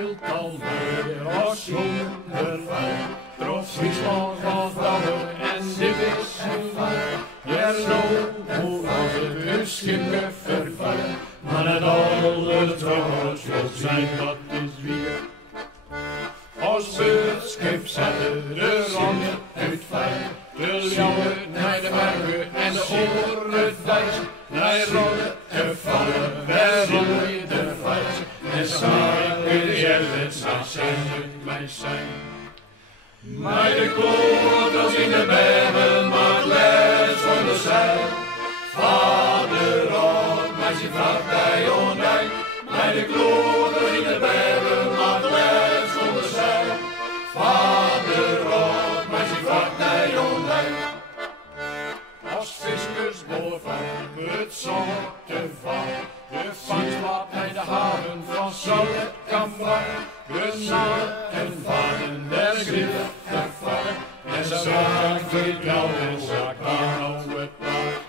zult al meer als jongervrouw. Trof Fryslân van vrouwen en dit is een vaart. Ja, zo hoe was het een schipje vervallen. Maar het alle trouwens wil zijn, dat is weer. Als beurtschip zetten de randen uit vijf. De leeuwen naar de bergen en de oren wijs. Wij rollen te vallen, wij rollen de vijs. En samen de het zou zijn, zijn. Maar de klooters in de bergen maakt les van de zeil. Vader rot, meisje vraagt bij ondij. Maar de klooters in de bergen maakt les van de zeil. Vader rot, meisje vraagt bij ondij. Als viskers boven het zon te vangen. De vangst laat bij de haven van Zolle kan vangen. De namen en vangen der griffen gevangen. En ze raakt verkoud en zak aan het paard.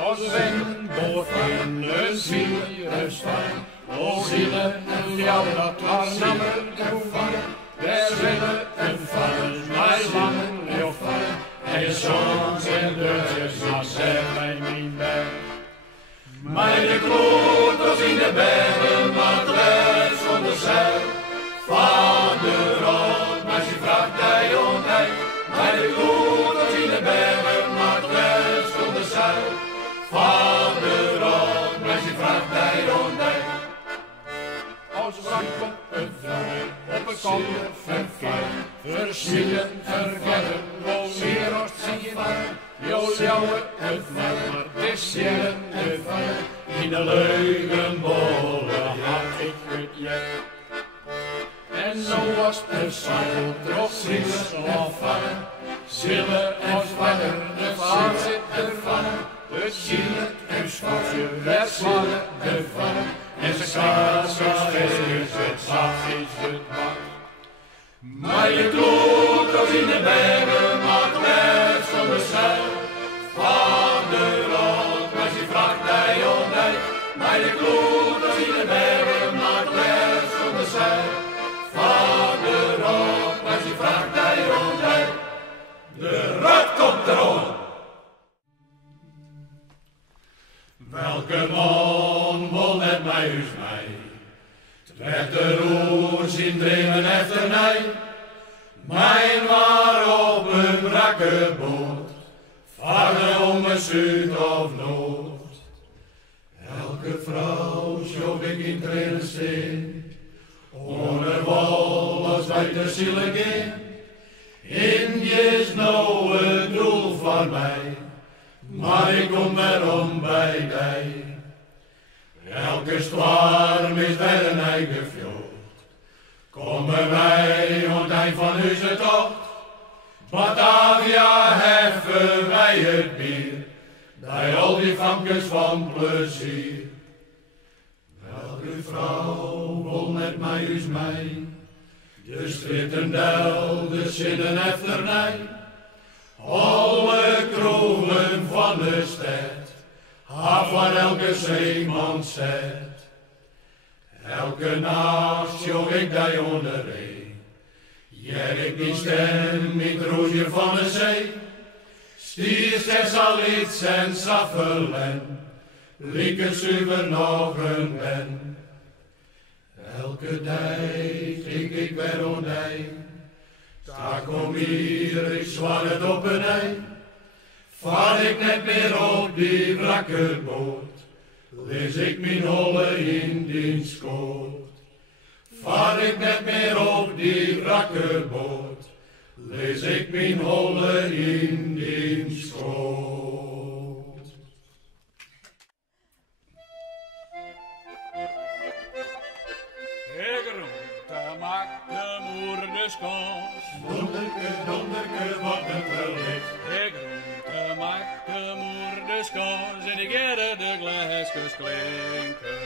Als een boven een virus vangen. O zielen en jou dat haar namen gevangen. Der zielen en vangen, mij langen heel vangen. En je zongs en deurtjes, maar zeg mij niet bij. Maar de klooters in de bergen maakt les van de zeil. Vader rot, meisje vraagt bij ondij. Maar de klooters in de bergen maakt les van de zeil. Vader rot, meisje vraagt bij ondij. Als zak op een vrouw, op een kant verkeer. Versielen, verkennen, wel meer als zie je maar. Jo, jouwe, het maar het is jaren te vangen. In de leugenbolle had ik het jet. En zo was het zeil, trof Fryslân vangen. Zillen en vanger, de vaart zit te vangen. Het zielen en schotje werd slangen gevangen. En ze kaart zo steeds, het zacht is het bang. Maar je klooters in de bergen maakt les van de zeil. Vader rot, meisje vraagt bij ondij. Maar je klooters in de bergen maakt les van de zeil. Vader rot, meisje vraagt bij ondij. De rot komt erom. Welke man wil net mij huis mij? Trekt de roers in dremen efternij. Mijn waar op een brakke boot. Varen om een zuid of noord. Elke vrouw schoot ik in tranen steen. Onder wal als wij de zielig in. In is nou het doel van mij. Maar ik kom erom bij mij. Elke storm is bij een eigen vjocht. Komen wij aan het eind van onze tocht. Batavia heffen wij het bier. Bij al die famkes van plezier. Welke vrouw wil met mij is mij. De strittendel, de zinnen efternij. Alle kroegen van de stad, haar van elke zeeman zet. Elke nacht jong ik daar onder een. Ik die stem in het roosje van de zee. Stier zes al iets en saffelen, lieke zuiver nog een ben. Elke dag drink ik weer ondijn. Daar kom hier, ik zwaar het op een ei. Vaar ik net meer op die wrakke boot, lees ik mijn holle in die schoot. Vaar ik net meer op die wrakke boot, lees ik mijn holle in die schoot. Hegeroente maakt de moer de skans. Donderke, donderke, wat een verlicht. Hegeroente maakt de moer de skans. En ik hoorde de glaasjes klinken.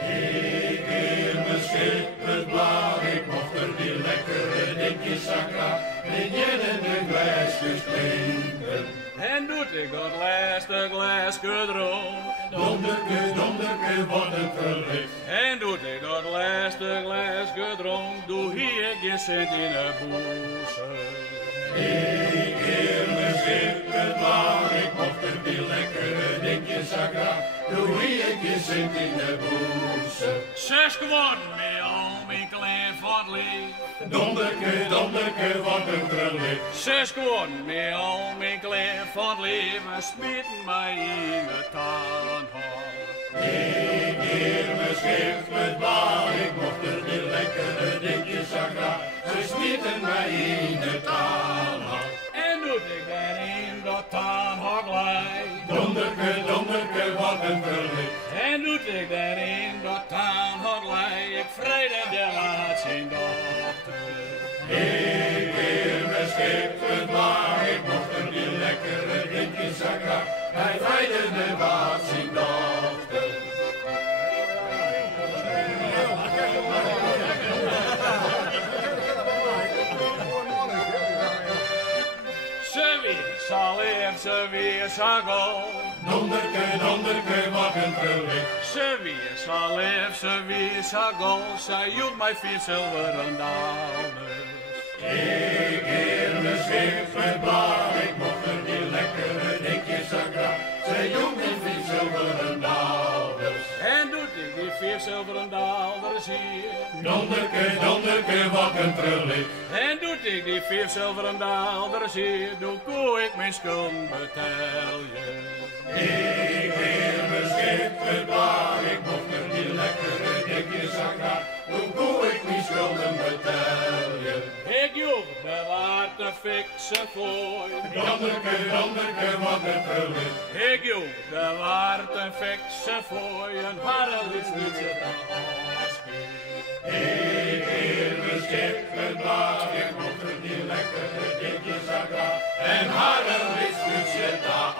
Ik in mijn schippersblad, ik mocht er die lekkere dikjes zakra. En jenne de glaasjes klinken. En doet ik dat laatste glaasje droom, Donderke, donderke, wat een verlicht. En doet ik dat laatste glas gedronken, doe hier geen cent in de boezem. Ik keer me schippen, maar ik mocht er die lekkere dingetjes aan graag. Doe hier geen cent in de boezem. 6 geworden met al mijn klein van het leven. Donderke, donderke, wat een verlicht. 6 geworden met al mijn klein van het leven, smitten mij in de taanhal. Ik keer me schippen, maar ik mocht er die lekkere dingetjes aan graag. Ze smieten mij in de taanhal. En doet ik daarin dat taanhal lei. Donderke, donderke, wat een verlicht. En doet ik daarin dat taanhal lei. Ik vrede de laatste dochter. Ik keer me schippen, maar ik mocht er die lekkere dingetjes aan graag. Hij vrijde de waard zijn dochter. Ze weer zagel. Donderke, donderke, wat een verlicht. Ze weer zal lief, ze weer zagel. Zij joeg mij veel zilveren dames. Ik keer me schippen, maar ik mocht er die lekkere dingetjes aan graag. Zij joeg me veel zilveren dames. En doet ik die veel zilveren daalders hier. Donderke, donderke, wat een verlicht. En doet ik die veel zilveren daalders hier. Doe koe ik mijn schuld betalen. Ik keer me schippen, maar ik mocht er die lekkere dingetjes aan graag. Toen koe ik mijn schulden betalen. Ik joeg bewaard een fikse fooi. Donderke, donderke, wat een verlicht. Ik joeg bewaard een fikse fooi. Een harrel is niet zitten afschiet. Ik keer me schippen, maar ik mocht er die lekkere dingetjes aan graag. En haar een wit zit daar